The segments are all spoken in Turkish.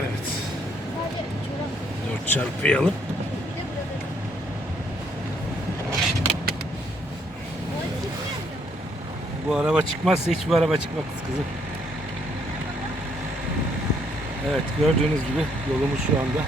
Evet. Sadece çorap. 4 çarpıyı alıp bu araba çıkmazsa hiçbir araba çıkmaz kızım. Evet gördüğünüz gibi yolumuz şu anda.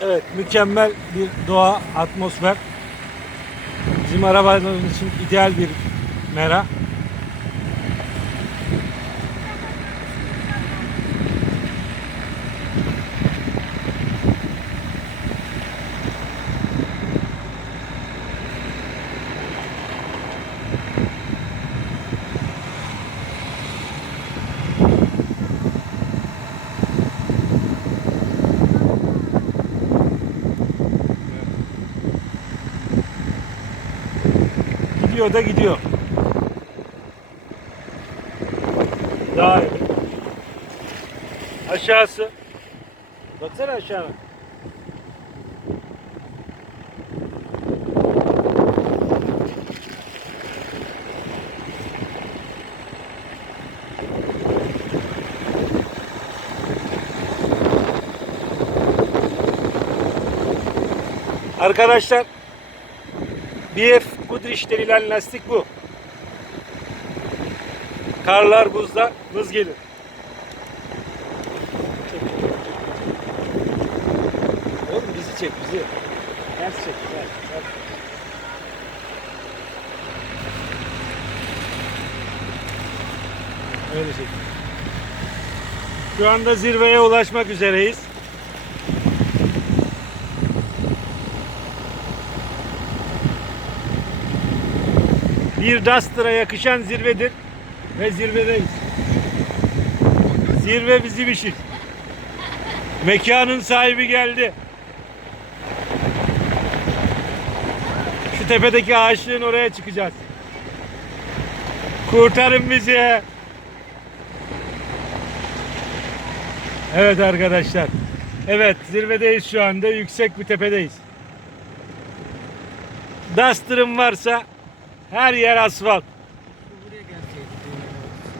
Evet mükemmel bir doğa atmosfer. Bizim arabalarımız için ideal bir mera. Gidiyor da gidiyor. Daha iyi. Aşağısı. Baksana aşağı. Arkadaşlar BF Goodrich denilen lastik bu. Karlar buzda hız gelir. Oğlum bizi çek bizi. Ters çek. Ters, ters. Öyle çek. Şu anda zirveye ulaşmak üzereyiz. Bir Duster'a yakışan zirvedir ve zirvedeyiz. Zirve bizim işi. Mekanın sahibi geldi. Şu tepedeki ağaçlığın oraya çıkacağız. Kurtarın bizi. Evet arkadaşlar. Evet zirvedeyiz şu anda. Yüksek bir tepedeyiz. Duster'ın varsa her yer asfalt.